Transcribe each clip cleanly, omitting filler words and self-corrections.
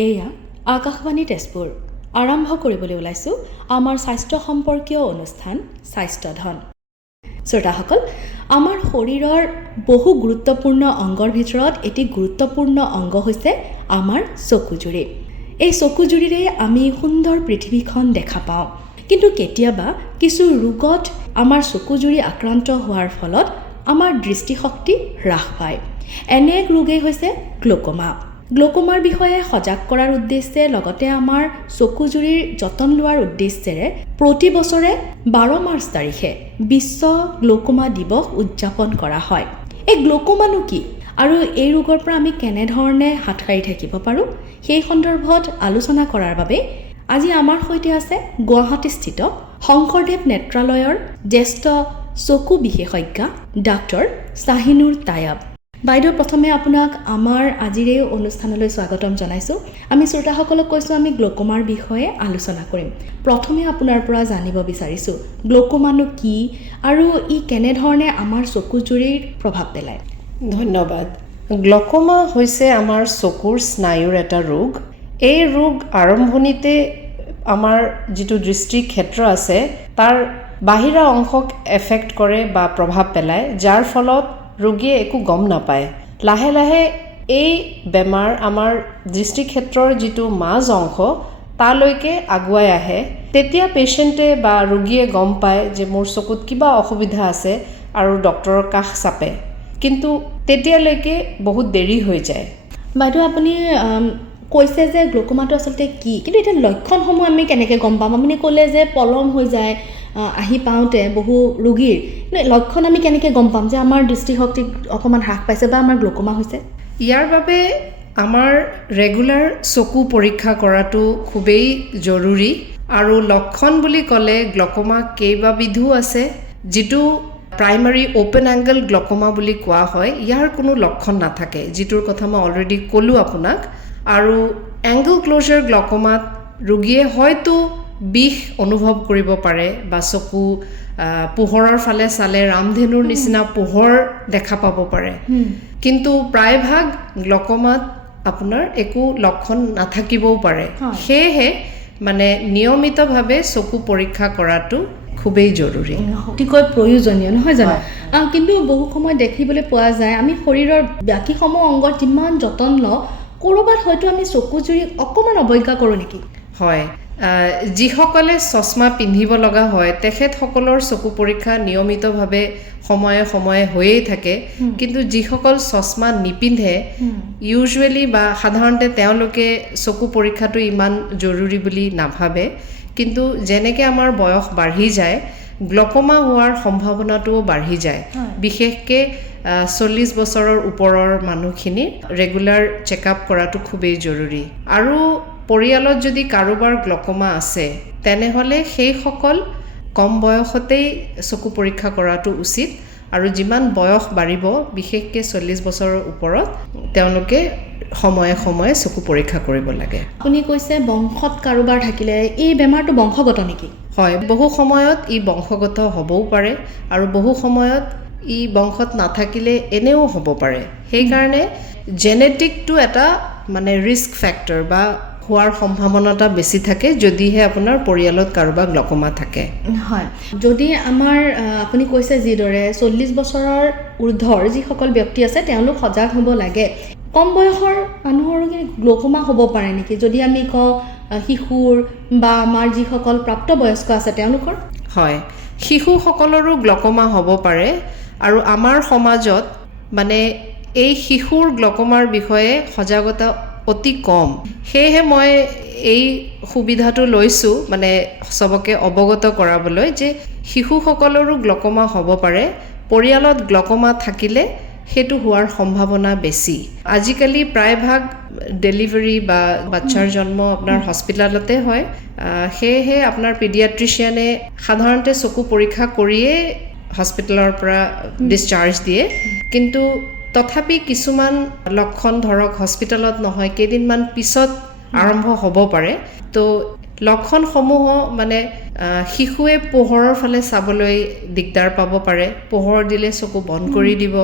এয়া আকাশবাণী তেজপুৰ আৰম্ভ কৰিবলৈ ওলাইছোঁ আমাৰ স্বাস্থ্য সম্পৰ্কীয় অনুষ্ঠান স্বাস্থ্যধন। শ্ৰোতাসকল, আমাৰ শৰীৰৰ বহু গুৰুত্বপূৰ্ণ অংগৰ ভিতৰত এটি গুৰুত্বপূৰ্ণ অংগ হৈছে আমাৰ চকুজুৰি। এই চকুজুৰিৰে আমি সুন্দৰ পৃথিৱীখন দেখা পাওঁ, কিন্তু কেতিয়াবা কিছু ৰোগত আমাৰ চকুজুৰি আক্ৰান্ত হোৱাৰ ফলত আমাৰ দৃষ্টিশক্তি হ্ৰাস পায়। এনে এক ৰোগেই হৈছে গ্ল'কমা। গ্ল'কমাৰ বিষয়ে সজাগ কৰাৰ উদ্দেশ্যে লগতে আমাৰ চকুজুৰিৰ যতন লোৱাৰ উদ্দেশ্যেৰে প্ৰতি বছৰে 12 মাৰ্চ তাৰিখে বিশ্ব গ্ল'কমা দিৱস উদযাপন কৰা হয়। এই গ্ল'কমানো কি আৰু এই ৰোগৰ পৰা আমি কেনেধৰণে হাত সাৰি থাকিব পাৰোঁ, সেই সন্দৰ্ভত আলোচনা কৰাৰ বাবে আজি আমাৰ সৈতে আছে গুৱাহাটীস্থিত শংকৰদেৱ নেত্ৰালয়ৰ জ্যেষ্ঠ চকু বিশেষজ্ঞা ডাক্তৰ শাহিনুৰ তায়াব। বাইদেউ, প্ৰথমে আপোনাক আমাৰ আজিৰ এই অনুষ্ঠানলৈ স্বাগতম জনাইছোঁ। আমি শ্ৰোতাসকলক কৈছোঁ আমি গ্ল'কমাৰ বিষয়ে আলোচনা কৰিম। প্ৰথমে আপোনাৰ পৰা জানিব বিচাৰিছোঁ গ্ল'কমানো কি আৰু ই কেনেধৰণে আমাৰ চকুজুৰিৰ প্ৰভাৱ পেলায়। ধন্যবাদ। গ্ল'কমা হৈছে আমাৰ চকুৰ স্নায়ুৰ এটা ৰোগ। এই ৰোগ আৰম্ভণিতে আমাৰ যিটো দৃষ্টিৰ ক্ষেত্ৰ আছে তাৰ বাহিৰা অংশক এফেক্ট কৰে বা প্ৰভাৱ পেলায়, যাৰ ফলত ৰোগীয়ে একো গম নাপায়। লাহে লাহে এই বেমাৰ আমাৰ দৃষ্টিক্ষেত্ৰৰ যিটো মাজ অংশ তালৈকে আগুৱাই আহে। তেতিয়া পেচেণ্টে বা ৰোগীয়ে গম পায় যে মোৰ চকুত কিবা অসুবিধা আছে আৰু ডক্তৰৰ কাষ চাপে, কিন্তু তেতিয়ালৈকে বহুত দেৰি হৈ যায়। বাইদেউ, আপুনি কৈছে যে গ্ল'কমাটো আচলতে কি, কিন্তু এতিয়া লক্ষণসমূহ আমি কেনেকৈ গম পাম? আপুনি ক'লে যে পলম হৈ যায় আহি পাওঁতে বহু ৰোগীৰ, লক্ষণ আমি কেনেকৈ গম পাম যে আমাৰ দৃষ্টিশক্তি অকণমান হ্ৰাস পাইছে বা আমাৰ গ্ল'কমা হৈছে? ইয়াৰ বাবে আমাৰ ৰেগুলাৰ চকু পৰীক্ষা কৰাটো খুবেই জৰুৰী। আৰু লক্ষণ বুলি ক'লে গ্ল'কমা কেইবাবিধো আছে। যিটো প্ৰাইমাৰী অ'পেন এংগল গ্ল'কমা বুলি কোৱা হয়, ইয়াৰ কোনো লক্ষণ নাথাকে, যিটোৰ কথা মই অলৰেডি ক'লোঁ আপোনাক। আৰু এংগল ক্ল'জাৰ গ্ল'কমাত ৰোগীয়ে হয়তো বিষ অনুভৱ কৰিব পাৰে বা চকু পোহৰৰ ফালে চালে ৰামধেনুৰ নিচিনা পোহৰ দেখা পাব পাৰে, কিন্তু প্ৰায়ভাগ গ্ল'কমাত আপোনাৰ একো লক্ষণ নাথাকিবও পাৰে। সেয়েহে নিয়মিতভাৱে চকু পৰীক্ষা কৰাটো খুবেই জৰুৰী, অতিকৈ প্ৰয়োজনীয়, নহয় জানো? কিন্তু বহু সময় দেখিবলৈ পোৱা যায় আমি শৰীৰৰ বাকীসমূহ অংগত যিমান যতন লওঁ, ক'ৰবাত হয়তো আমি চকুজুৰি অকণমান অৱজ্ঞা কৰোঁ নেকি? হয়, যিসকলে চশমা পিন্ধিব লগা হয় তেখেতসকলৰ চকু পৰীক্ষা নিয়মিতভাৱে সময়ে সময়ে হৈয়ে থাকে, কিন্তু যিসকল চশমা নিপিন্ধে ইউজুৱেলি বা সাধাৰণতে তেওঁলোকে চকু পৰীক্ষাটো ইমান জৰুৰী বুলি নাভাবে। কিন্তু যেনেকৈ আমাৰ বয়স বাঢ়ি যায় গ্ল'কমা হোৱাৰ সম্ভাৱনাটোও বাঢ়ি যায়। বিশেষকৈ 40 বছৰৰ ওপৰৰ মানুহখিনি ৰেগুলাৰ চেকআপ কৰাটো খুবেই জৰুৰী। আৰু পৰিয়ালত যদি কাৰোবাৰ গ্ল'কমা আছে তেনেহ'লে সেইসকল কম বয়সতেই চকু পৰীক্ষা কৰাটো উচিত। আৰু যিমান বয়স বাঢ়িব, বিশেষকৈ 40 বছৰৰ ওপৰত, তেওঁলোকে সময়ে সময়ে চকু পৰীক্ষা কৰিব লাগে। আপুনি কৈছে বংশত কাৰোবাৰ থাকিলে এই বেমাৰটো বংশগত নেকি? হয়, বহু সময়ত ই বংশগত হ'বও পাৰে আৰু বহু সময়ত ই বংশত নাথাকিলে এনেও হ'ব পাৰে। সেইকাৰণে জেনেটিকটো এটা ৰিস্ক ফেক্টৰ বা হোৱাৰ সম্ভাৱনাটা বেছি থাকে যদিহে আপোনাৰ পৰিয়ালত কাৰোবাৰ গ্ল'কমা থাকে। হয়, যদি আমাৰ আপুনি কৈছে যিদৰে 40 বছৰৰ ঊৰ্ধৰ যিসকল ব্যক্তি আছে তেওঁলোক সজাগ হ'ব লাগে। কম বয়সৰ মানুহৰো গ্ল'কমা হ'ব পাৰে নেকি? যদি আমি কওঁ শিশুৰ বা আমাৰ যিসকল প্ৰাপ্তবয়স্ক আছে তেওঁলোকৰ? হয়, শিশুসকলৰো গ্ল'কমা হ'ব পাৰে। আৰু আমাৰ সমাজত এই শিশুৰ গ্ল'কমাৰ বিষয়ে সজাগতা অতি কম। সেয়েহে মই এই সুবিধাটো লৈছোঁ চবকে অৱগত কৰাবলৈ যে শিশুসকলৰো গ্ল'কমা হ'ব পাৰে। পৰিয়ালত গ্ল'কমা থাকিলে সেইটো হোৱাৰ সম্ভাৱনা বেছি। আজিকালি প্ৰায়ভাগ ডেলিভাৰী বা বাচ্ছাৰ জন্ম আপোনাৰ হস্পিটেলতে হয়। সেয়েহে আপোনাৰ পিডিয়াট্ৰিচিয়ানে সাধাৰণতে চকু পৰীক্ষা কৰিয়ে হস্পিটেলৰ পৰা ডিছচাৰ্জ দিয়ে। কিন্তু তথাপি কিছুমান লক্ষণ ধৰক হস্পিটেলত নহয়, কেইদিনমান পিছত আৰম্ভ হ'ব পাৰে। তো লক্ষণসমূহ মানে শিশুৱে পোহৰৰ ফালে চাবলৈ দিগদাৰ পাব পাৰে, পোহৰ দিলে চকু বন্ধ কৰি দিব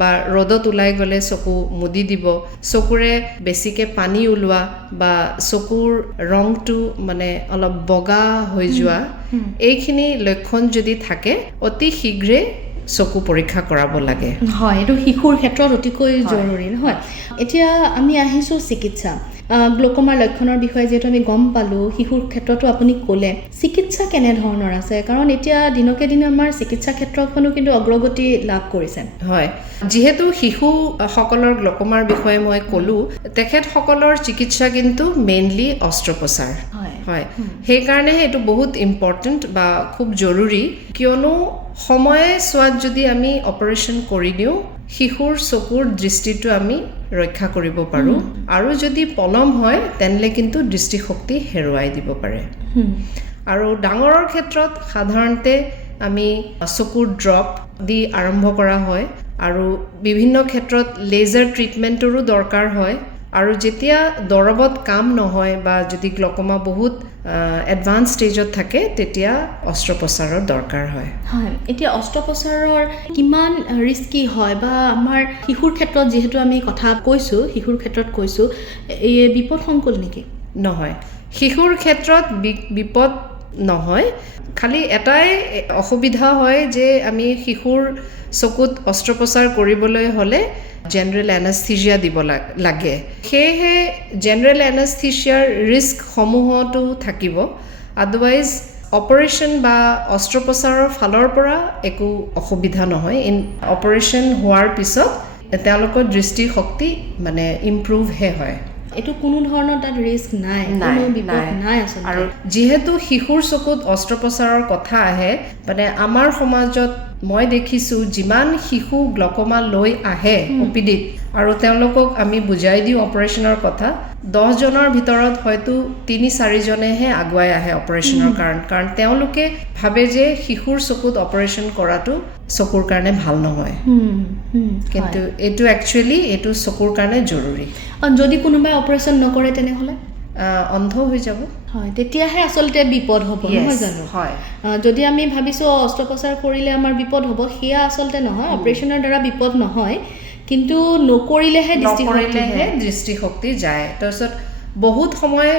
বা ৰ'দত ওলাই গ'লে চকু মুদি দিব, চকুৰে বেছিকে পানী ওলোৱা বা চকুৰ ৰংটো মানে অলপ বগা হৈ যোৱা, এইখিনি লক্ষণ যদি থাকে অতি শীঘ্ৰে চকু পৰীক্ষা কৰাব লাগে। হয়, এইটো শিশুৰ ক্ষেত্ৰত অতিকৈ জৰুৰী নহয়। এতিয়া আমি আহিছোঁ চিকিৎসা, গ্লকমাৰ লক্ষণৰ বিষয়ে যিহেতু আমি গম পালোঁ, শিশুৰ ক্ষেত্ৰতো আপুনি ক'লে চিকিৎসা কেনেধৰণৰ আছে, কাৰণ এতিয়া দিনকে দিনে আমাৰ চিকিৎসা ক্ষেত্ৰখনো কিন্তু অগ্ৰগতি লাভ কৰিছে। হয়, যিহেতু শিশুসকলৰ গ্লকমাৰ বিষয়ে মই ক'লোঁ, তেখেতসকলৰ চিকিৎসা কিন্তু মেইনলি অস্ত্ৰোপচাৰ হয়। সেইকাৰণে এইটো বহুত ইম্পৰ্টেণ্ট বা খুব জৰুৰী, কিয়নো সময়ে চোৱাত যদি আমি অপাৰেশ্যন কৰি দিওঁ শিশুৰ চকুৰ দৃষ্টিটো আমি ৰক্ষা কৰিব পাৰোঁ, আৰু যদি পলম হয় তেনেহ'লে কিন্তু দৃষ্টিশক্তি হেৰুৱাই দিব পাৰে। আৰু ডাঙৰৰ ক্ষেত্ৰত সাধাৰণতে আমি চকুৰ ড্ৰপ দি আৰম্ভ কৰা হয়, আৰু বিভিন্ন ক্ষেত্ৰত লেজাৰ ট্ৰিটমেণ্টৰো দৰকাৰ হয়, আৰু যেতিয়া দৰৱত কাম নহয় বা যদি গ্লকমা বহুত এডভান্স ষ্টেজত থাকে তেতিয়া অস্ত্ৰোপচাৰৰ দৰকাৰ হয়। হয়, এতিয়া অস্ত্ৰোপচাৰৰ কিমান ৰিস্কি হয়, বা আমাৰ শিশুৰ ক্ষেত্ৰত যিহেতু আমি কথা কৈছোঁ, শিশুৰ ক্ষেত্ৰত কৈছোঁ, এই বিপদসংকুল নেকি? নহয়, শিশুৰ ক্ষেত্ৰত বিপদ নহয়, খালি এটাই অসুবিধা হয় যে আমি শিশুৰ চকুত অস্ত্ৰোপচাৰ কৰিবলৈ হ'লে জেনেৰেল এনাস্থেচিয়া দিব লাগে। সেয়েহে জেনেৰেল এনাস্থেচিয়াৰ ৰিস্কসমূহতো থাকিব, আদাৰৱাইজ অপাৰেশ্যন বা অস্ত্ৰোপচাৰৰ ফালৰ পৰা একো অসুবিধা নহয়। অপাৰেশ্যন হোৱাৰ পিছত তেওঁলোকৰ দৃষ্টিশক্তি মানে ইম্প্ৰুভহে হয়। এইটো কোনো ধৰণৰ তাত ৰিস্ক নাই, কোনো বিপদ নাই আচলতে। আৰু যিহেতু শিশুৰ চকুত অস্ত্ৰোপচাৰৰ কথা আহে, মানে আমাৰ সমাজত মই দেখিছোঁ যিমান শিশু গ্লকমা লৈ আহে OPDত আৰু তেওঁলোকক আমি বুজাই দিওঁ অপাৰেশ্যনৰ কথা, 10 জনৰ ভিতৰত হয়তো 3-4 জনেহে আগুৱাই আহে অপাৰেশ্যনৰ কাৰণ তেওঁলোকে ভাবে যে শিশুৰ চকুত অপাৰেশ্যন কৰাটো চকুৰ কাৰণে ভাল নহয়, কিন্তু এইটো একচুৱেলি এইটো চকুৰ কাৰণে জৰুৰী। যদি কোনোবাই অপাৰেশ্যন নকৰে তেনেহ'লে অন্ধ হৈ যাব। হয়, তেতিয়াহে আচলতে বিপদ হ'ব, নহয় জানো? হয়, যদি আমি ভাবিছোঁ অস্ত্ৰোপচাৰ কৰিলে আমাৰ বিপদ হ'ব, সেয়া আচলতে নহয়। অপাৰেশ্যনৰ দ্বাৰা বিপদ নহয়, কিন্তু নকৰিলেহে দৃষ্টিশক্তি যায়। তাৰপিছত বহুত সময়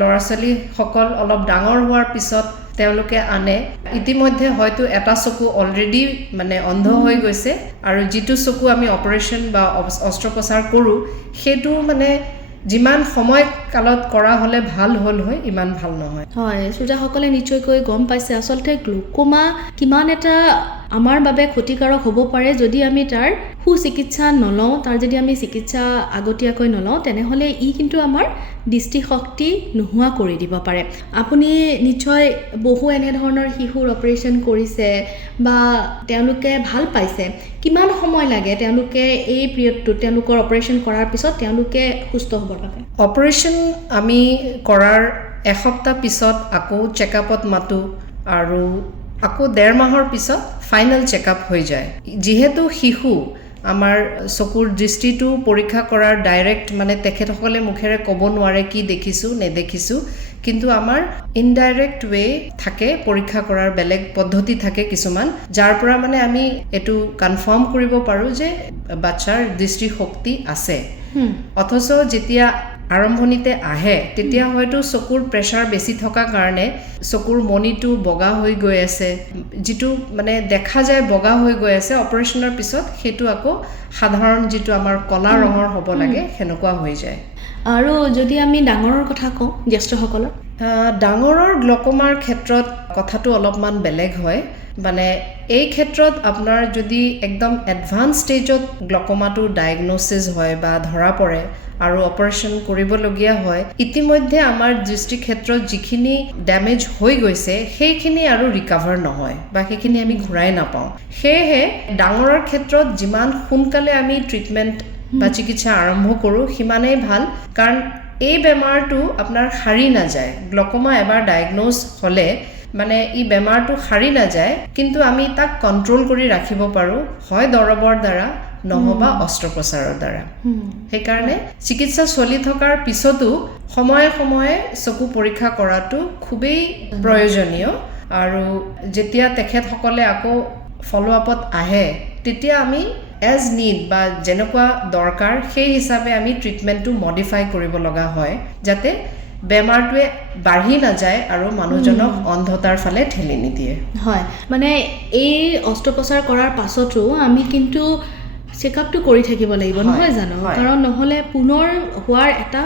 ল'ৰা ছোৱালীসকল অলপ ডাঙৰ হোৱাৰ পিছত তেওঁলোকে আনে, ইতিমধ্যে হয়তো এটা চকু অলৰেডি মানে অন্ধ হৈ গৈছে, আৰু যিটো চকু আমি অপাৰেশ্যন বা অস্ত্ৰোপচাৰ কৰোঁ সেইটো মানে যিমান সময় কালত কৰা হ'লে ভাল হ'ল হয়, ইমান ভাল নহয়। হয়, শ্ৰোতাসকলে নিশ্চয়কৈ গম পাইছে আচলতে গ্লুকোমা কিমান এটা আমাৰ বাবে ক্ষতিকাৰক হ'ব পাৰে যদি আমি তাৰ সুচিকিৎসা নলওঁ, তাৰ যদি আমি চিকিৎসা আগতীয়াকৈ নলওঁ, তেনেহ'লে ই কিন্তু আমাৰ দৃষ্টিশক্তি নোহোৱা কৰি দিব পাৰে। আপুনি নিশ্চয় বহু এনেধৰণৰ শিশুৰ অপাৰেশ্যন কৰিছে বা তেওঁলোকে ভাল পাইছে। কিমান সময় লাগে তেওঁলোকে এই পিৰিয়ডটোত, তেওঁলোকৰ অপাৰেশ্যন কৰাৰ পিছত তেওঁলোকে সুস্থ হ'বৰ বাবে? অপাৰেশ্যন আমি কৰাৰ এসপ্তাহ পিছত আকৌ চেকআপত মাতোঁ, আৰু আকৌ 1.5 মাহৰ পিছত ফাইনেল চেকআপ হৈ যায়। যিহেতু শিশু আমাৰ চকুৰ দৃষ্টিটো পৰীক্ষা কৰাৰ ডাইৰেক্ট মানে তেখেতসকলে মুখেৰে ক'ব নোৱাৰে কি দেখিছোঁ নেদেখিছোঁ, কিন্তু আমাৰ ইনডাইৰেক্ট ৱে থাকে পৰীক্ষা কৰাৰ, বেলেগ পদ্ধতি থাকে কিছুমান, যাৰ পৰা মানে আমি এইটো কনফাৰ্ম কৰিব পাৰোঁ যে বাচ্চাৰ দৃষ্টিশক্তি আছে। অথচ যেতিয়া আৰম্ভণিতে আহে তেতিয়া হয়তো চকুৰ প্ৰেছাৰ বেছি থকা কাৰণে চকুৰ মণিটো বগা হৈ গৈ আছে, যিটো মানে দেখা যায় বগা হৈ গৈ আছে, অপাৰেশ্যনৰ পিছত সেইটো আকৌ সাধাৰণ যিটো আমাৰ কলা ৰঙৰ হ'ব লাগে সেনেকুৱা হৈ যায়। আৰু যদি আমি ডাঙৰৰ কথা কওঁ, জ্যেষ্ঠসকলৰ ডাঙৰৰ গ্লকমাৰ ক্ষেত্ৰত কথাটো অলপমান বেলেগ হয়। মানে এই ক্ষেত্ৰত আপোনাৰ যদি একদম এডভান্স ষ্টেজত গ্লকমাটো ডায়েগন'চিছ হয় বা ধৰা পৰে আৰু অপাৰেশ্যন কৰিবলগীয়া হয়, ইতিমধ্যে আমাৰ দৃষ্টিক্ষেত্ৰত যিখিনি ডেমেজ হৈ গৈছে সেইখিনি আৰু ৰিকাভাৰ নহয় বা সেইখিনি আমি ঘূৰাই নাপাওঁ। সেয়েহে ডাঙৰৰ ক্ষেত্ৰত যিমান সোনকালে আমি ট্ৰিটমেণ্ট বা চিকিৎসা আৰম্ভ কৰোঁ সিমানেই ভাল, কাৰণ এই বেমাৰটো আপোনাৰ সাৰি নাযায়। গ্লকমা এবাৰ ডায়েগন'জ হ'লে মানে এই বেমাৰটো সাৰি নাযায়, কিন্তু আমি তাক কণ্ট্ৰল কৰি ৰাখিব পাৰোঁ, হয় দৰৱৰ দ্বাৰা নহবা অস্ত্ৰোপচাৰৰ দ্বাৰা। সেইকাৰণে চিকিৎসা চলি থকাৰ পিছতো সময়ে সময়ে চকু পৰীক্ষা কৰাটো খুবেই প্ৰয়োজনীয় আৰু যেতিয়া তেখেতসকলে আকৌ ফলো আপত আহে তেতিয়া আমি এজ নিড বা যেনেকুৱা দৰকাৰ সেই হিচাপে আমি ট্ৰিটমেণ্টটো মডিফাই কৰিব লগা হয় যাতে বেমাৰটোৱে বাঢ়ি নাযায় আৰু মানুহজনক অন্ধতাৰ ফালে ঠেলি নিদিয়ে হয় মানে এই অস্ত্ৰোপচাৰ কৰাৰ পাছতো আমি কিন্তু চেকআপটো কৰি থাকিব লাগিব নহয় জানো কাৰণ নহ'লে পুনৰ হোৱাৰ এটা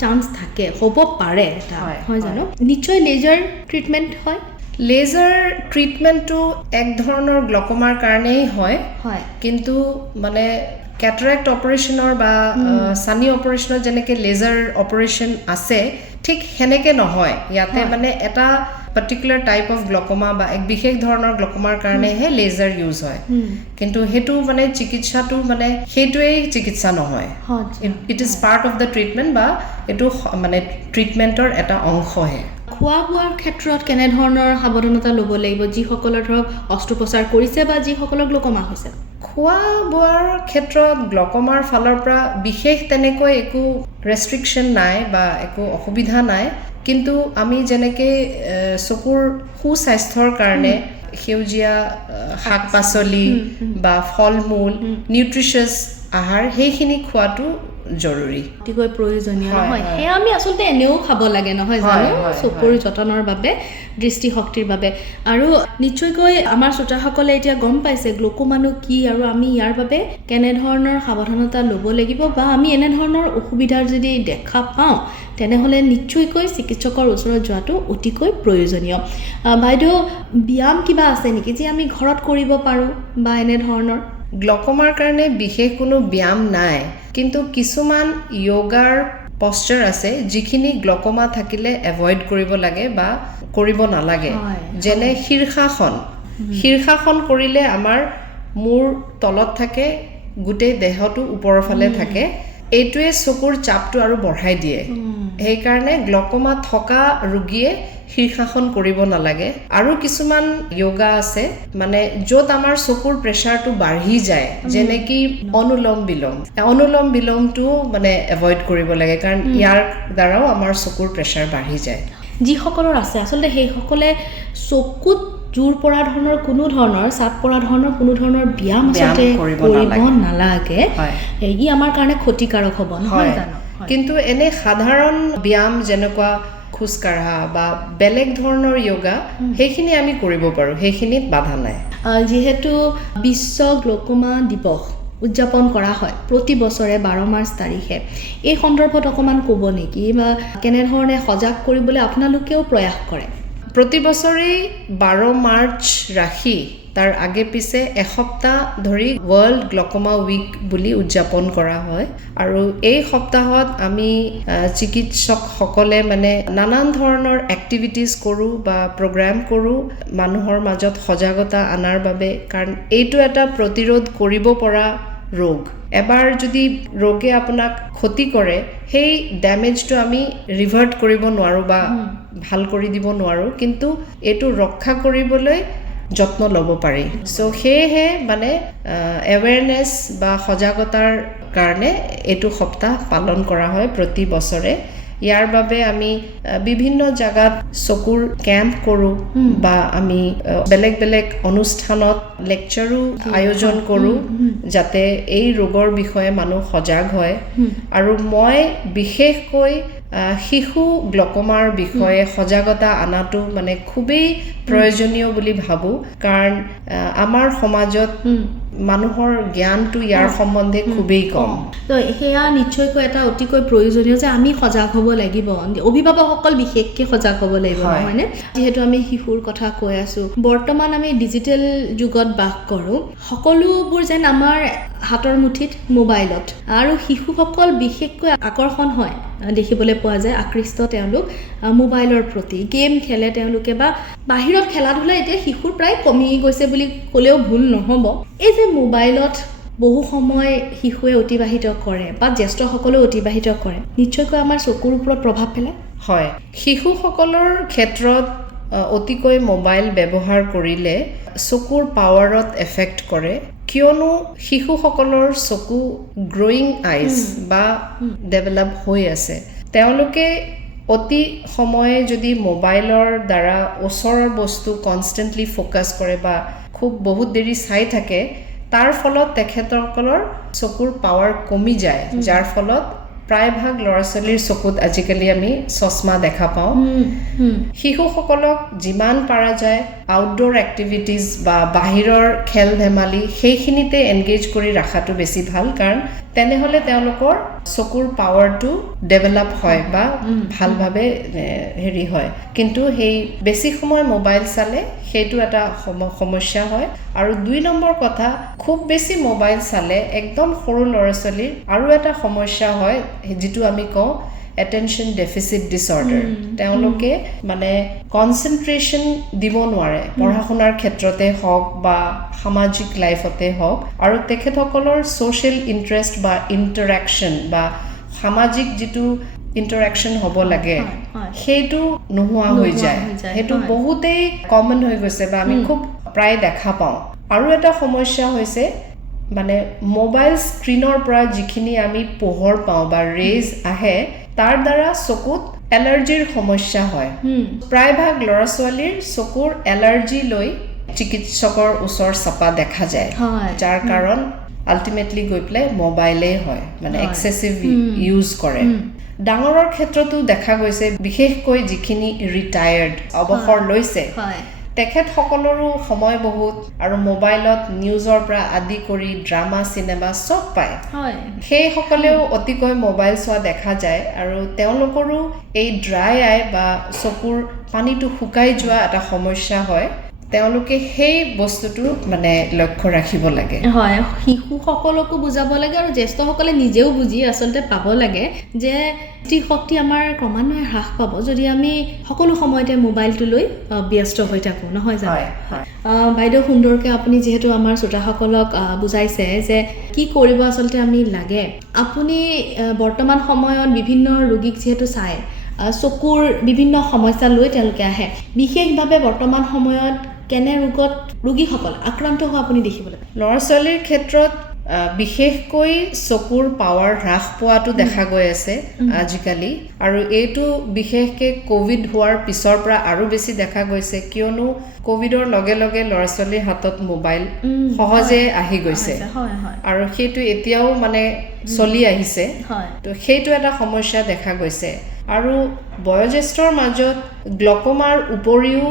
চান্স থাকে হ'ব পাৰে এটা হয় জানো নিশ্চয় লেজাৰ ট্ৰিটমেণ্ট হয় লেজাৰ ট্ৰিটমেণ্টটো এক ধৰণৰ গ্লকমাৰ কাৰণেই হয় কিন্তু মানে কেটাৰেক্ট অপাৰেশ্যনৰ বা সানি অপাৰেশ্যনত যেনেকৈ লেজাৰ অপাৰেশ্যন আছে ঠিক সেনেকৈ নহয় ইয়াতে মানে এটা পাৰ্টিকুলাৰ টাইপ অফ গ্লকমা বা এক বিশেষ ধৰণৰ গ্লকমাৰ কাৰণেহে লেজাৰ ইউজ হয় কিন্তু সেইটো মানে চিকিৎসাটো মানে সেইটোৱেই চিকিৎসা নহয় it is part of the treatment বা এইটো মানে ট্ৰিটমেণ্টৰ এটা অংশহে খোৱা বোৱাৰ ক্ষেত্ৰত কেনেধৰণৰ সাৱধানতা ল'ব লাগিব যিসকলৰ ধৰক অস্ত্ৰোপচাৰ কৰিছে বা যিসকলৰ গ্লকমা হৈছে খোৱা বোৱাৰ ক্ষেত্ৰত গ্লকমাৰ ফালৰ পৰা বিশেষ তেনেকৈ একো ৰেষ্ট্ৰিকশ্যন নাই বা একো অসুবিধা নাই কিন্তু আমি যেনেকৈ চকুৰ সুস্বাস্থ্যৰ কাৰণে সেউজীয়া শাক পাচলি বা ফল মূল নিউট্ৰিচিয়াছ আহাৰ সেইখিনি খোৱাটো জৰুৰী অতিকৈ প্ৰয়োজনীয় নহয় সেয়া আমি আচলতে এনেও খাব লাগে নহয় জানো চকুৰ যতনৰ বাবে দৃষ্টিশক্তিৰ বাবে আৰু নিশ্চয়কৈ আমাৰ শ্ৰোতাসকলে এতিয়া গম পাইছে গ্লকমানো কি আৰু আমি ইয়াৰ বাবে কেনেধৰণৰ সাৱধানতা ল'ব লাগিব বা আমি এনেধৰণৰ অসুবিধাৰ যদি দেখা পাওঁ তেনেহ'লে নিশ্চয়কৈ চিকিৎসকৰ ওচৰত যোৱাটো অতিকৈ প্ৰয়োজনীয় বাইদেউ ব্যায়াম কিবা আছে নেকি যে আমি ঘৰত কৰিব পাৰোঁ বা এনেধৰণৰ গ্লকমাৰ কাৰণে বিশেষ কোনো ব্যায়াম নাই কিন্তু কিছুমান য়োগাৰ পশ্চাৰ আছে যিখিনি গ্লকমা থাকিলে এভইড কৰিব লাগে বা কৰিব নালাগে যেনে শীৰ্ষাসন কৰিলে আমাৰ মূৰ তলত থাকে গোটেই দেহটো ওপৰৰ ফালে থাকে এইটোৱে চকুৰ চাপটো আৰু বঢ়াই দিয়ে সেইকাৰণে গ্লকমা থকা ৰোগীয়ে শীৰ্ষাসন কৰিব নালাগে আৰু কিছুমান য়োগা আছে মানে য'ত আমাৰ চকুৰ প্ৰেছাৰটো বাঢ়ি যায় যেনে কি অনুলম বিলোমটো মানে এভইড কৰিব লাগে কাৰণ ইয়াৰ দ্বাৰাও আমাৰ চকুৰ প্ৰেছাৰ বাঢ়ি যায় যিসকলৰ আছে আচলতে সেইসকলে চকুত জোৰ পৰা ধৰণৰ কোনো ধৰণৰ চাপ পৰা ধৰণৰ কোনো ধৰণৰ ব্যায়াম আচলতে কৰিব নালাগে ই আমাৰ কাৰণে ক্ষতিকাৰক হ'ব নহয় জানো কিন্তু এনে সাধাৰণ ব্যায়াম যেনেকুৱা খোজকাঢ়া বা বেলেগ ধৰণৰ য়োগা সেইখিনি আমি কৰিব পাৰোঁ সেইখিনিত বাধা নাই যিহেতু বিশ্ব গ্লকমা দিৱস উদযাপন কৰা হয় প্ৰতি বছৰে 12 মাৰ্চ তাৰিখে এই সন্দৰ্ভত অকণমান ক'ব নেকি বা কেনেধৰণে সজাগ কৰিবলৈ আপোনালোকেও প্ৰয়াস কৰে প্ৰতি বছৰেই 12 মাৰ্চ ৰাখি তাৰ আগে পিছে এসপ্তাহ ধৰি ৱৰ্ল্ড গ্লকমা উইক বুলি উদযাপন কৰা হয় আৰু এই সপ্তাহত আমি চিকিৎসকসকলে মানে নানান ধৰণৰ এক্টিভিটিজ কৰোঁ বা প্ৰগ্ৰাম কৰোঁ মানুহৰ মাজত সজাগতা আনাৰ বাবে কাৰণ এইটো এটা প্ৰতিৰোধ কৰিব পৰা ৰোগ এবাৰ যদি ৰোগে আপোনাক ক্ষতি কৰে সেই ড্যামেজটো আমি ৰিভাৰ্ট কৰিব নোৱাৰোঁ বা ভাল কৰি দিব নোৱাৰোঁ কিন্তু এইটো ৰক্ষা কৰিবলৈ যত্ন ল'ব পাৰি সো সেয়েহে মানে এৱেৰনেছ বা সজাগতাৰ কাৰণে এইটো সপ্তাহ পালন কৰা হয় প্ৰতি বছৰে ইয়াৰ বাবে আমি বিভিন্ন জায়গাত চকুৰ ক্যাম্প কৰোঁ বা আমি বেলেগ বেলেগ অনুষ্ঠানত লেকচাৰো আয়োজন কৰোঁ যাতে এই ৰোগৰ বিষয়ে মানুহ সজাগ হয় আৰু মই বিশেষকৈ শিশু গ্লকমাৰ বিষয়ে সজাগতা আনাটো মানে খুবেই প্ৰয়োজনীয় বুলি ভাবোঁ কাৰণ আমাৰ সমাজত মানুহৰ জ্ঞানটো ইয়াৰ সম্বন্ধে খুবেই কম তো সেয়া নিশ্চয়কৈ এটা অতিকৈ প্ৰয়োজনীয় যে আমি সজাগ হ'ব লাগিব অভিভাৱকসকল বিশেষকৈ সজাগ হ'ব লাগিব নহয়নে যিহেতু আমি শিশুৰ কথা কৈ আছোঁ বৰ্তমান আমি ডিজিটেল যুগত বাস কৰোঁ সকলোবোৰ যেন আমাৰ হাতৰ মুঠিত মোবাইলত আৰু শিশুসকল বিশেষকৈ আকৰ্ষণ হয় দেখিবলৈ পোৱা যায় আকৃষ্ট তেওঁলোক মোবাইলৰ প্ৰতি গেম খেলে তেওঁলোকে বা বাহিৰত খেলা ধূলা এতিয়া শিশুৰ প্ৰায় কমি গৈছে বুলি ক'লেও ভুল নহ'ব এই যে মোবাইলত বহু সময় শিশুৱে অতিবাহিত কৰে বা জ্যেষ্ঠসকলেও অতিবাহিত কৰে নিশ্চয়কৈ আমাৰ চকুৰ ওপৰত প্ৰভাৱ পেলায় হয় শিশুসকলৰ ক্ষেত্ৰত অতিকৈ মোবাইল ব্যৱহাৰ কৰিলে চকুৰ পাৱাৰত এফেক্ট কৰে কিয়নো শিশুসকলৰ চকু গ্ৰ'য়িং আইজ বা ডেভেলপ হৈ আছে তেওঁলোকে অতি সময়ে যদি মোবাইলৰ দ্বাৰা ওচৰৰ বস্তু কনষ্টেণ্টলি ফ'কাছ কৰে বা খুব বহুত দেৰি চাই থাকে তাৰ ফলত তেখেতসকলৰ চকুৰ পাৱাৰ কমি যায় যাৰ ফলত প্ৰায়ভাগ ল'ৰা ছোৱালীৰ চকুত আজিকালি আমি চশমা দেখা পাওঁ শিশুসকলক যিমান পাৰা যায় আউটডোৰ এক্টিভিটিজ বা বাহিৰৰ খেল ধেমালি সেইখিনিতে এনগেজ কৰি ৰখাটো বেছি ভাল কাৰণ তেনেহ'লে তেওঁলোকৰ চকুৰ পাৱাৰটো ডেভেলপ হয় বা ভালভাৱে হেৰি হয় কিন্তু সেই বেছি সময় মোবাইল চালে সেইটো এটা সমস্যা হয় আৰু 2 নম্বৰ কথা খুব বেছি মোবাইল চালে একদম সৰু ল'ৰা ছোৱালীৰ আৰু এটা সমস্যা হয় যিটো আমি কওঁ attention deficit disorder তেওঁলোকে মানে কনচেন্ট্ৰেশ্যন দিব নোৱাৰে পঢ়া শুনাৰ ক্ষেত্ৰতে হওক বা সামাজিক লাইফতে হওক আৰু তেখেতসকলৰ social interest বা interaction বা সামাজিক যিটো interaction হ'ব লাগে সেইটো নোহোৱা হৈ যায় সেইটো বহুতেই কমন হৈ গৈছে বা আমি খুব প্ৰায় দেখা পাওঁ আৰু এটা সমস্যা হৈছে মানে মোবাইল স্ক্ৰীনৰ পৰা যিখিনি আমি পোহৰ পাওঁ বা ৰেজ আহে তাৰ দ্বাৰা চকুত এলাৰ্জিৰ সমস্যা হয় প্ৰায়ভাগ ল'ৰা ছোৱালীৰ চকুৰ এলাৰ্জি লৈ চিকিৎসকৰ ওচৰ চাপা দেখা যায় যাৰ কাৰণ আল্টিমেটলি গৈ পেলাই মোবাইলেই হয় মানে এক্সেছিভ ইউজ কৰে ডাঙৰৰ ক্ষেত্ৰতো দেখা গৈছে বিশেষকৈ যিখিনি ৰিটায়াৰ্ড অৱসৰ লৈছে তেখেতসকলৰো সময় বহুত আৰু মোবাইলত নিউজৰ পৰা আদি কৰি ড্ৰামা চিনেমা চব পায় সেইসকলেও অতিকৈ মোবাইল চোৱা দেখা যায় আৰু তেওঁলোকৰো এই ড্ৰাই আই বা চকুৰ পানীটো শুকাই যোৱা এটা সমস্যা হয় তেওঁলোকে সেই বস্তুটো মানে লক্ষ্য ৰাখিব লাগে হয় শিশুসকলকো বুজাব লাগে আৰু জ্যেষ্ঠসকলে নিজেও বুজি আচলতে পাব লাগে যে শক্তি আমাৰ ক্ৰমান্বয়ে হ্ৰাস পাব যদি আমি সকলো সময়তে মোবাইলটো লৈ ব্যস্ত হৈ থাকোঁ নহয় জানো বাইদেউ সুন্দৰকৈ আপুনি যিহেতু আমাৰ শ্ৰোতাসকলক বুজাইছে যে কি কৰিব আচলতে আমি লাগে আপুনি বৰ্তমান সময়ত বিভিন্ন ৰোগীক যিহেতু চায় চকুৰ বিভিন্ন সমস্যা লৈ তেওঁলোকে আহে বিশেষভাৱে বৰ্তমান সময়ত কেনে ৰোগত ৰোগীসকল আক্ৰান্ত হোৱা আপুনি দেখিবলৈ ল'ৰা ছোৱালীৰ ক্ষেত্ৰত বিশেষকৈ চকুৰ পাৱাৰ হ্ৰাস পোৱাটো দেখা গৈ আছে আজিকালি আৰু এইটো বিশেষকৈ কোভিড হোৱাৰ পিছৰ পৰা আৰু বেছি দেখা গৈছে কিয়নো কোভিডৰ লগে লগে ল'ৰা ছোৱালীৰ হাতত মোবাইল সহজে আহি গৈছে আৰু সেইটো এতিয়াও মানে চলি আহিছে তো সেইটো এটা সমস্যা দেখা গৈছে আৰু বয়োজ্যেষ্ঠৰ মাজত গ্লকমাৰ উপৰিও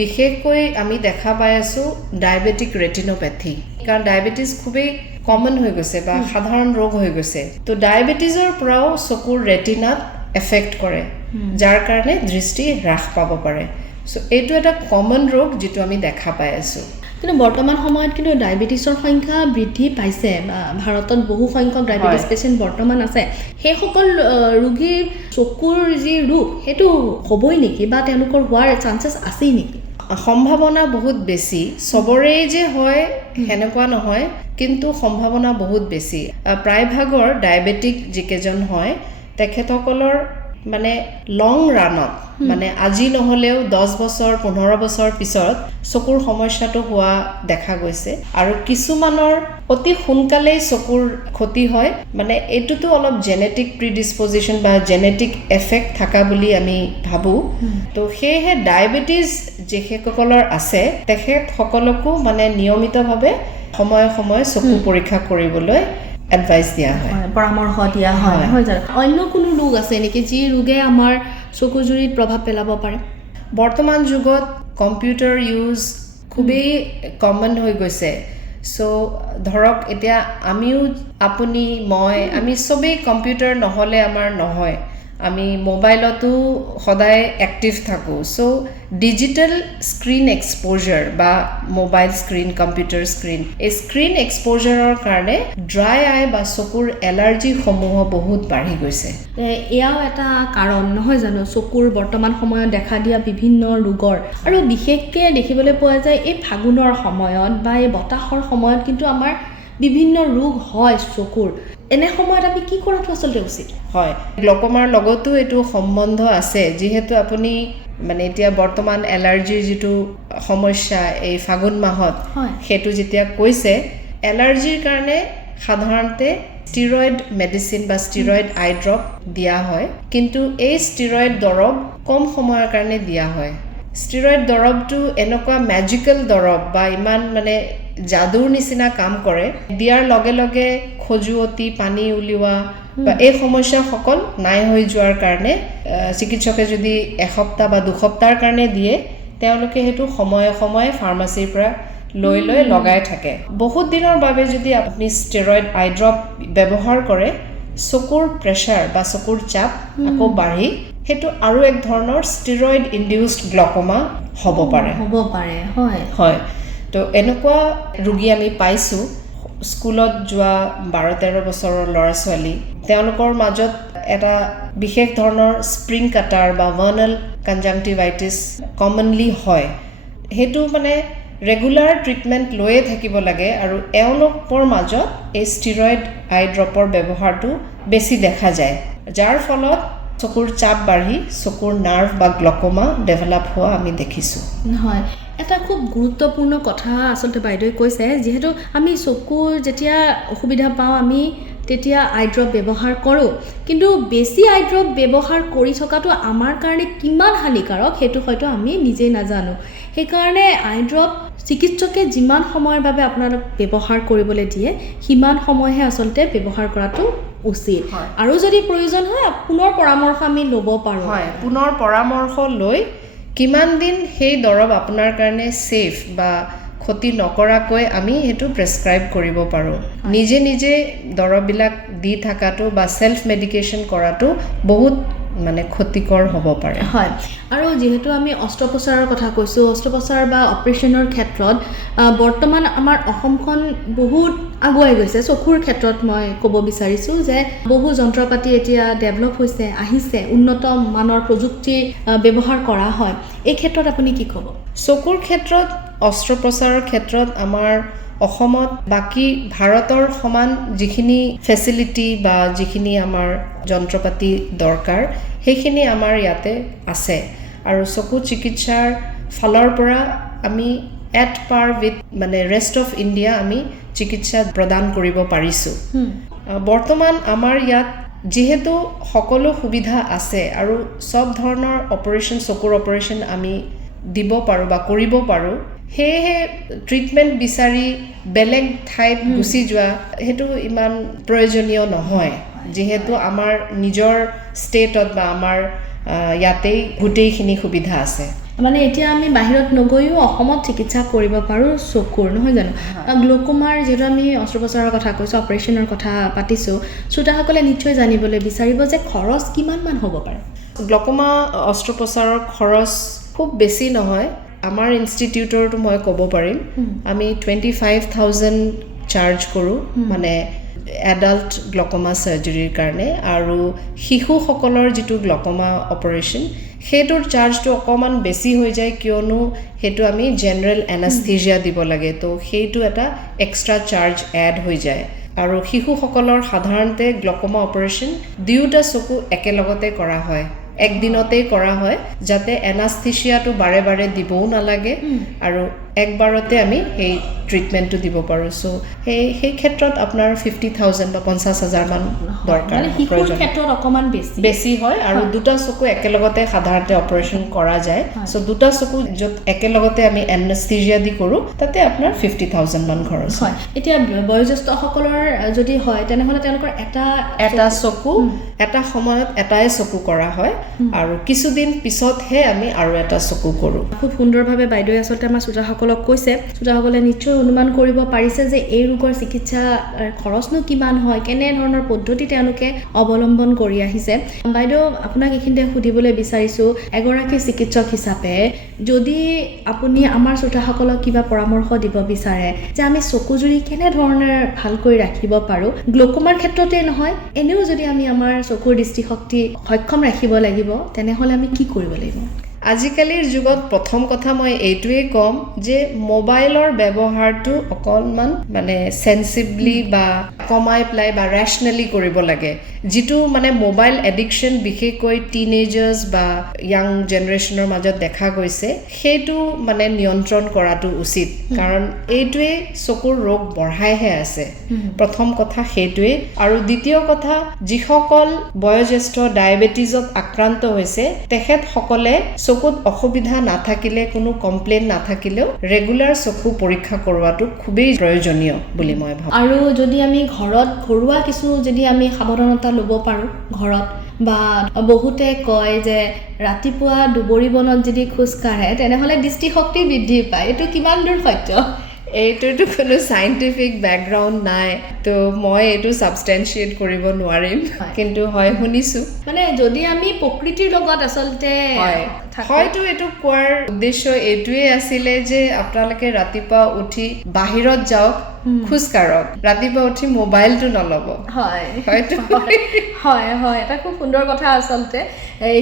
বিশেষকৈ আমি দেখা পাই আছোঁ ডায়েবেটিক ৰেটিনোপেথি কাৰণ ডায়েবেটিছ খুবেই কমন হৈ গৈছে বা সাধাৰণ ৰোগ হৈ গৈছে তো ডায়েবেটিছৰ পৰাও চকুৰ ৰেটিনাত এফেক্ট কৰে যাৰ কাৰণে দৃষ্টি হ্ৰাস পাব পাৰে চ' এইটো এটা কমন ৰোগ যিটো আমি দেখা পাই আছোঁ কিন্তু বৰ্তমান সময়ত কিন্তু ডায়েবেটিছৰ সংখ্যা বৃদ্ধি পাইছে ভাৰতত বহু সংখ্যক ডায়েবেটিছ পেচেণ্ট বৰ্তমান আছে সেইসকল ৰোগীৰ চকুৰ যি ৰোগ সেইটো হ'বই নেকি বা তেওঁলোকৰ হোৱাৰ চান্সেছ আছেই নেকি সম্ভাৱনা বহুত বেছি চবৰেই যে হয় সেনেকুৱা নহয় কিন্তু সম্ভাৱনা বহুত বেছি প্ৰায়ভাগৰ ডায়েবেটিক যিকেইজন হয় তেখেতসকলৰ মানে লং ৰাণত মানে আজি নহ'লেও 10 বছৰ 15 বছৰ পিছত চকুৰ সমস্যাটো হোৱা দেখা গৈছে আৰু কিছুমানৰ অতি সোনকালেই চকুৰ ক্ষতি হয় মানে এইটোতো অলপ জেনেটিক প্ৰিডিছপজিশ্যন বা জেনেটিক এফেক্ট থকা বুলি আমি ভাবোঁ তো সেয়েহে ডায়েবেটিছ যিসকলৰ আছে তেখেতসকলকো মানে নিয়মিতভাৱে সময়ে সময়ে চকু পৰীক্ষা কৰিবলৈ এডভাইচ দিয়া হয় পৰামৰ্শ দিয়া হয় অন্য কোনো ৰোগ আছে নেকি যি ৰোগে আমাৰ চকুজুৰিত প্ৰভাৱ পেলাব পাৰে বৰ্তমান যুগত কম্পিউটাৰ ইউজ খুবেই কমন হৈ গৈছে চ' ধৰক এতিয়া আমিও আপুনি মই আমি চবেই কম্পিউটাৰ নহ'লে আমাৰ নহয় আমি মোবাইলতো সদায় এক্টিভ থাকোঁ চ' ডিজিটেল স্ক্ৰীন এক্সপ'জাৰ বা মোবাইল স্ক্ৰীন কম্পিউটাৰ স্ক্ৰীন এই স্ক্ৰীন এক্সপ'জাৰৰ কাৰণে ড্ৰাই আই বা চকুৰ এলাৰ্জিসমূহ বহুত বাঢ়ি গৈছে এয়াও এটা কাৰণ নহয় জানো চকুৰ বৰ্তমান সময়ত দেখা দিয়া বিভিন্ন ৰোগৰ আৰু বিশেষকৈ দেখিবলৈ পোৱা যায় এই ফাগুনৰ সময়ত বা এই বতাহৰ সময়ত কিন্তু আমাৰ বিভিন্ন ৰোগ হয় চকুৰ এনে সময়ত আমি কি কৰাটো আচলতে উচিত হয় গ্লকমাৰ লগতো এইটো সম্বন্ধ আছে যিহেতু আপুনি মানে এতিয়া বৰ্তমান এলাৰ্জিৰ যিটো সমস্যা এই ফাগুন মাহত সেইটো যেতিয়া কৈছে এলাৰ্জিৰ কাৰণে সাধাৰণতে ষ্টিৰইড মেডিচিন বা ষ্টিৰইড আই ড্ৰপ দিয়া হয় কিন্তু এই ষ্টিৰইড দৰৱ কম সময়ৰ কাৰণে দিয়া হয় ষ্টিৰইড দৰৱটো এনেকুৱা মেজিকেল দৰৱ বা ইমান মানে যাদুৰ নিচিনা কাম কৰে দিয়াৰ লগে লগে খজুৱতি পানী উলিওৱা বা এই সমস্যাসকল নাই হৈ যোৱাৰ কাৰণে চিকিৎসকে যদি এসপ্তাহ বা দুসপ্তাহৰ কাৰণে দিয়ে তেওঁলোকে সেইটো সময়ে সময়ে ফাৰ্মাচীৰ পৰা লৈ লগাই থাকে বহুত দিনৰ বাবে যদি আপুনি ষ্টেৰইড আই ড্ৰপ ব্যৱহাৰ কৰে চকুৰ প্ৰেছাৰ বা চকুৰ চাপ আকৌ বাঢ়ি সেইটো আৰু এক ধৰণৰ ষ্টেৰইড ইনডিউসড গ্লকমা হ'ব পাৰে হয় তো এনেকুৱা ৰোগী আমি পাইছোঁ স্কুলত যোৱা 12-13 বছৰৰ ল'ৰা ছোৱালী তেওঁলোকৰ মাজত এটা বিশেষ ধৰণৰ স্প্ৰিং কাটাৰ বা ভাৰ্নেল কনজাংটিভাইটিছ কমনলি হয় সেইটো মানে ৰেগুলাৰ ট্ৰিটমেণ্ট লৈয়ে থাকিব লাগে আৰু এওঁলোকৰ মাজত এই ষ্টিৰইড আই ড্ৰপৰ ব্যৱহাৰটো বেছি দেখা যায় যাৰ ফলত চকুৰ চাপ বাঢ়ি চকুৰ নাৰ্ভ বা গ্লকমা ডেভেলপ হোৱা আমি দেখিছোঁ হয় এটা খুব গুৰুত্বপূৰ্ণ কথা আচলতে বাইদেৱে কৈছে যিহেতু আমি চকুৰ যেতিয়া অসুবিধা পাওঁ আমি তেতিয়া আই ড্ৰপ ব্যৱহাৰ কৰোঁ কিন্তু বেছি আই ড্ৰপ ব্যৱহাৰ কৰি থকাটো আমাৰ কাৰণে কিমান হানিকাৰক সেইটো হয়তো আমি নিজেই নাজানো সেইকাৰণে আই ড্ৰপ চিকিৎসকে যিমান সময়ৰ বাবে আপোনালোক ব্যৱহাৰ কৰিবলৈ দিয়ে সিমান সময়হে আচলতে ব্যৱহাৰ কৰাটো উচিত আৰু যদি প্ৰয়োজন হয় পুনৰ পৰামৰ্শ আমি ল'ব পাৰোঁ হয় পুনৰ পৰামৰ্শ লৈ কিমান দিন সেই দৰৱ আপোনাৰ কাৰণে সেফ বা ক্ষতি নকৰাকৈ আমি হেতু প্ৰেছক্ৰাইব কৰিব পাৰোঁ নিজে নিজে দৰৱবিলাক দি থাকাটো বা সেলফ মেডিকেশন কৰাটো বহুত মানে ক্ষতিকৰ হ'ব পাৰে হয় আৰু যেহেতু আমি অস্ত্ৰোপচাৰৰ কথা কৈছোঁ অস্ত্ৰোপচাৰ বা অপাৰেশ্যনৰ ক্ষেত্ৰত বৰ্তমান আমাৰ অসমখন বহুত আগুৱাই গৈছে চকুৰ ক্ষেত্ৰত মই ক'ব বিচাৰিছোঁ যে বহু যন্ত্ৰপাতি এতিয়া ডেভেলপ হৈছে আহিছে উন্নত মানৰ প্ৰযুক্তি ব্যৱহাৰ কৰা হয় এই ক্ষেত্ৰত আপুনি কি ক'ব চকুৰ ক্ষেত্ৰত অস্ত্ৰোপচাৰৰ ক্ষেত্ৰত আমাৰ অসমত বাকি ভাৰতৰ সমান যিখিনি ফেচিলিটি বা যিখিনি আমাৰ যন্ত্ৰপাতি দৰকাৰ সেইখিনি আমাৰ ইয়াতে আছে আৰু চকু চিকিৎসাৰ ফালৰ পৰা আমি এট পাৰ উইথ মানে ৰেষ্ট অফ ইণ্ডিয়া আমি চিকিৎসা প্ৰদান কৰিব পাৰিছোঁ বৰ্তমান আমাৰ ইয়াত যেহেতু সকলো সুবিধা আছে আৰু সব ধৰণৰ অপাৰেশ্যন চকুৰ অপাৰেশ্যন আমি দিব পাৰোঁ বা কৰিব পাৰোঁ সেয়েহে ট্ৰিটমেণ্ট বিচাৰি বেলেগ ঠাইত গুচি যোৱা সেইটো ইমান প্ৰয়োজনীয় নহয় যেহেতু আমাৰ নিজৰ ষ্টেটত বা আমাৰ ইয়াতেই গোটেইখিনি সুবিধা আছে মানে এতিয়া আমি বাহিৰত নগৈও অসমত চিকিৎসা কৰিব পাৰোঁ চকুৰ নহয় জানো গ্লকমাৰ যেটা আমি অস্ত্ৰোপচাৰৰ কথা কৈছোঁ অপাৰেশ্যনৰ কথা পাতিছোঁ শ্ৰোতাসকলে নিশ্চয় জানিবলৈ বিচাৰিব যে খৰচ কিমান মান হ'ব পাৰে গ্লকমা অস্ত্ৰোপচাৰৰ খৰচ খুব বেছি নহয় আমাৰ ইনষ্টিটিউটৰটো মই ক'ব পাৰিম আমি 25,000 চাৰ্জ কৰোঁ মানে এডাল্ট গ্লকমা সাৰ্জাৰীৰ কাৰণে আৰু শিশুসকলৰ যিটো গ্লকমা অপাৰেশ্যন সেইটোৰ চাৰ্জটো অকমান বেছি হৈ যায় কিয়নো হেতু আমি জেনাৰেল এনাস্থেজিয়া দিব লাগে তো সেইটো এটা এক্সট্ৰা চাৰ্জ এড হৈ যায় আৰু শিশুসকলৰ সাধাৰণতে গ্লকমা অপাৰেশ্যন দুয়োটা চকু একেলগতে কৰা হয় একদিনতেই কৰা হয় যাতে এনাস্থেজিয়াটো বাৰে বাৰে দিবও নালাগে আৰু একবাৰতে আমি এই ট্ৰিটমেণ্টটো দিব পাৰোঁ সো সেই ক্ষেত্ৰত আপোনাৰ 50,000 বা 50,000 মান দৰকাৰ ক্ষেত্ৰত অকমান বেছি হয় আৰু দুটা চকু একেলগতে সাধাৰণতে অপাৰেশ্যন কৰা যায় সো দুটা চকু য'ত একেলগতে আমি এনাস্থেজিয়া দি কৰোঁ তাতে আপোনাৰ 50,000 মান খৰচ হয় এতিয়া বয়োজ্যেষ্ঠসকলৰ যদি হয় তেনেহ'লে তেওঁলোকৰ এটা চকু এটা সময়ত এটাই চকু কৰা হয় আৰু কিছুদিন পিছতহে আমি আৰু এটা চকু কৰোঁ খুব সুন্দৰভাৱে বাইদেৱে আচলতে আমাৰ শ্ৰোতাসকলক কৈছে শ্ৰোতাসকলে নিশ্চয় অনুমান কৰিব পাৰিছে যে এই ৰোগৰ চিকিৎসা খৰচনো কিমান হয় কেনেধৰণৰ পদ্ধতি তেওঁলোকে অৱলম্বন কৰি আহিছে বাইদেউ আপোনাক এইখিনিতে সুধিবলৈ বিচাৰিছোঁ এগৰাকী চিকিৎসক হিচাপে যদি আপুনি আমাৰ শ্ৰোতাসকলক কিবা পৰামৰ্শ দিব বিচাৰে যে আমি চকুজুৰি কেনেধৰণে ভালকৈ ৰাখিব পাৰোঁ গ্লকমাৰ ক্ষেত্ৰতে নহয় এনেও যদি আমি আমাৰ চকুৰ দৃষ্টিশক্তি সক্ষম ৰাখিব লাগিব তেনেহ'লে আমি কি কৰিব লাগিব আজিকালিৰ যুগত প্ৰথম কথা মই এইটোৱে ক'ম যে মোবাইলৰ ব্যৱহাৰটো অকণমান মানে সেন্সিবলি বা কমাই পেলাই বা ৰেশনেলি কৰিব লাগে যিটো মানে মোবাইল এডিকশ্যন বিশেষকৈ টিনেজাৰ্ছ বা য়াং জেনেৰেশ্যনৰ মাজত দেখা গৈছে সেইটো মানে নিয়ন্ত্ৰণ কৰাটো উচিত কাৰণ এইটোৱে চকুৰ ৰোগ বঢ়াইহে আছে প্ৰথম কথা সেইটোৱে আৰু দ্বিতীয় কথা যিসকল বয়োজ্যেষ্ঠ ডায়েবেটিছত আক্ৰান্ত হৈছে তেখেতসকলে চকুত অসুবিধা নাথাকিলে কোনো কমপ্লেইন নাথাকিলেও ৰেগুলাৰ চকু পৰীক্ষা কৰোৱাটো খুবেই প্ৰয়োজনীয় বুলি মই ভাবোঁ আৰু যদি আমি ঘৰত ঘৰুৱা কিছু যদি আমি সাৱধানতা ল'ব পাৰোঁ ঘৰত বা বহুতে কয় যে ৰাতিপুৱা দুবৰি বনত যদি খোজ কাঢ়ে তেনেহ'লে দৃষ্টিশক্তি বৃদ্ধি পায় এইটো কিমান দূৰ সত্য এইটোতো কোনো চাইণ্টিফিক বেকগ্ৰাউণ্ড নাই তো মই এইটো ছাবষ্টেঞ্চিয়েট কৰিব নোৱাৰিম কিন্তু হয় শুনিছোঁ মানে যদি আমি প্ৰকৃতিৰ লগত আচলতে হয়তো এইটো কোৱাৰ উদ্দেশ্য এইটোৱে আছিলে যে আপোনালোকে ৰাতিপুৱা উঠি বাহিৰত যাওক খোজ কাঢ়ক ৰাতিপুৱা উঠি মোবাইলটো নল'ব হয়তো হয় হয় এটা খুব সুন্দৰ কথা আচলতে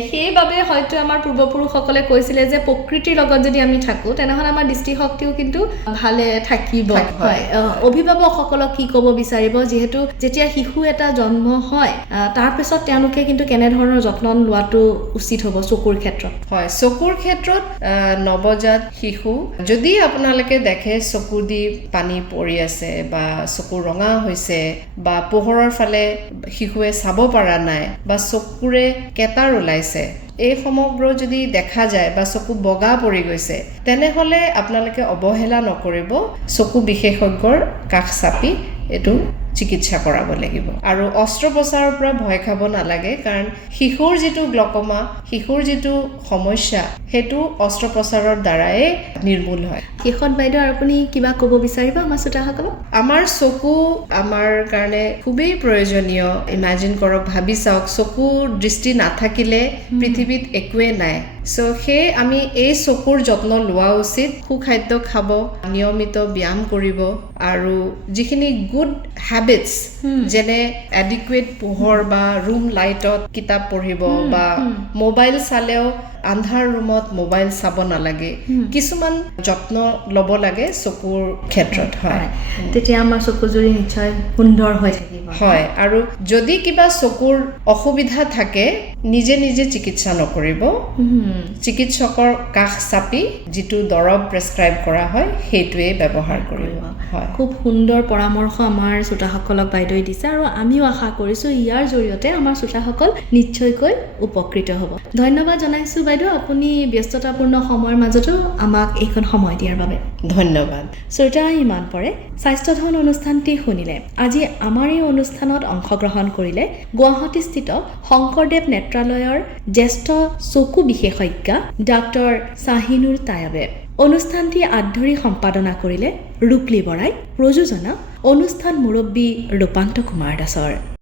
সেইবাবে হয়তো আমাৰ পূৰ্বপুৰুষসকলে কৈছিলে যে প্ৰকৃতিৰ লগত যদি আমি থাকোঁ তেনেহ'লে আমাৰ দৃষ্টিশক্তিও কিন্তু ভালে থাকিব হয় অভিভাৱকসকলক কি ক'ব বিচাৰিব যিহেতু যেতিয়া শিশু এটা জন্ম হয় তাৰপিছত তেওঁলোকে কিন্তু কেনেধৰণৰ যত্ন লোৱাটো উচিত হ'ব চকুৰ ক্ষেত্ৰত হয় চকুৰ ক্ষেত্ৰত নৱজাত শিশু যদি আপোনালোকে দেখে চকু দি পানী পৰি আছে বা চকু ৰঙা হৈছে বা পোহৰৰ ফালে শিশুৱে চাব পৰা নাই বা চকুৰে কেটাৰ ওলাইছে এই সমগ্ৰ যদি দেখা যায় বা চকু বগা পৰি গৈছে তেনেহ'লে আপোনালোকে অৱহেলা নকৰিব চকু বিশেষজ্ঞৰ কাষ চাপি এইটো চিকিৎসা কৰাব লাগিব আৰু অস্ত্ৰোপচাৰৰ পৰা ভয় খাব নালাগে কাৰণ শিশুৰ যিটো গ্লকমা শিশুৰ যিটো সমস্যা সেইটো অস্ত্ৰোপচাৰৰ দ্বাৰাই নিৰ্মূল হয় শেষত বাইদেউ আপুনি কিবা ক'ব বিচাৰিব আমাৰ শ্ৰোতাসকলক আমাৰ চকু আমাৰ কাৰণে খুবেই প্ৰয়োজনীয় ইমাজিন কৰক ভাবি চাওক চকু দৃষ্টি নাথাকিলে পৃথিৱীত একোৱে নাই চ' সেই আমি এই চকুৰ যত্ন লোৱা উচিত সুখাদ্য খাব নিয়মিত ব্যায়াম কৰিব আৰু যিখিনি গুড হেবিটছ যেনে এডিকুৱেট পোহৰ বা ৰুম লাইটত কিতাপ পঢ়িব বা মোবাইল চালেও আন্ধাৰ ৰুমত মোবাইল চাব নালাগে কিছুমান যত্ন ল'ব লাগে চকুৰ ক্ষেত্ৰত হয় তেতিয়া আমাৰ চকুযোৰী নিশ্চয় সুন্দৰ হৈ থাকিব হয় আৰু যদি কিবা চকুৰ অসুবিধা থাকে নিজে নিজে চিকিৎসা নকৰিব চিকিৎসকৰ কাষ চাপি যিটো দৰৱ প্ৰেছক্ৰাইব কৰা হয় সেইটোৱে ব্যৱহাৰ কৰিব হয় খুব সুন্দৰ পৰামৰ্শ আমাৰ শ্ৰোতাসকলক বাইদেৱে দিছে আৰু আমিও আশা কৰিছোঁ ইয়াৰ জৰিয়তে আমাৰ শ্ৰোতাসকল নিশ্চয়কৈ উপকৃত হ'ব ধন্যবাদ জনাইছোঁ বাইদেউ আপুনি ব্যস্ততাপূৰ্ণ সময়ৰ মাজতো আমাক এইখন সময় দিয়াৰ বাবে ধন্যবাদ শ্ৰোতা ইমান পৰে স্বাস্থ্যধন অনুষ্ঠানটি শুনিলে আজি আমাৰ এই অনুষ্ঠানত অংশগ্ৰহণ কৰিলে গুৱাহাটীস্থিত শংকৰদেৱ নেত্ৰালয়ৰ জ্যেষ্ঠ চকু বিশেষজ্ঞা ডাক্তৰ শাহিনুৰ তায়াবে অনুষ্ঠানটি আধৰি সম্পাদনা কৰিলে ৰূপলী বৰাই প্ৰযোজনা অনুষ্ঠান মুৰব্বী ৰূপান্ত কুমাৰ দাসৰ